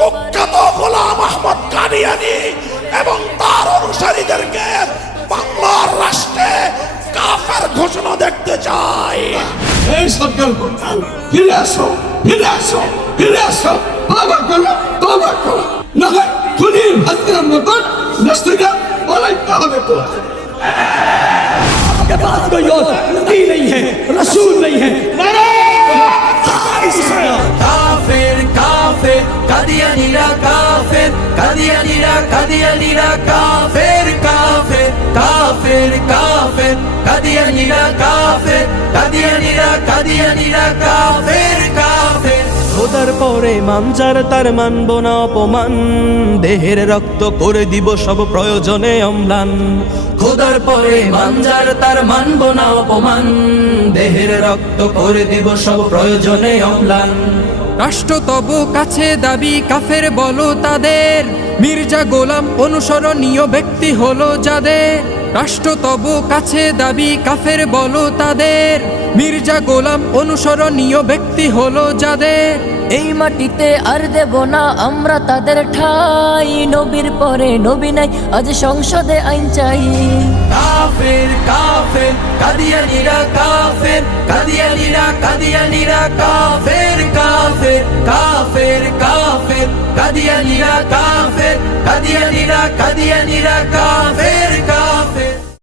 কুখ্যাত গোলাম আহমদ কাদিয়ানী এবং তার অনুসারীদেরকে বাংলার রাষ্ট্রে কাফের ঘোষণা দেখতে চাই। এই সরকার প্রধান, ফিরে আসো, ফিরে আসো, ফিরে আসো, তওবা করো, তওবা করো, না হয় খুনির হাসিনার মতন দেশ থেকে পালাইতে হবে তো। के पास कोई और नबी नहीं है, रसूल नहीं है। কাফের কাফের কাদিয়ানীরা কাফের, কাদিয়ানীরা কাদিয়ানীরা কাফের কাফের কাফের কাফের কাদিয়ানীরা কাফের, কাদিয়ানীরা কাদিয়ানীরা কাফের কাফের। খোদার পরে মানজার তার মানব না অপমান, দেহের রক্ত করে দিব সব প্রয়োজনে অম্লান। খোদার পরে মানজার তার মানব না অপমান, দেহের রক্ত করে দিব সব প্রয়োজনে অম্লান। রাষ্ট্র তব কাছে দাবি কাফের বলো তাদের, মির্জা গোলাম অনুসরণীয় ব্যক্তি হলো যাদের। রাষ্ট্র তব কাছে দাবি কাফের বলো তাদের, মির্জা গোলাম অনুসরণীয় ব্যক্তি হলো যাদের। এই মাটিতে আর দেব না আমরা তাদের ঠাই, নবীর পরে নবী নাই আজ সংসদে আইন চাই। কাফের কাফের কাদিয়ানীরা কাফের, কাদিয়ানীরা কাদিয়ানীরা কাফের কাফের কাফের কাফের কাদিয়ানীরা কাফের, কাদিয়ানীরা কাদিয়ানীরা কাফের।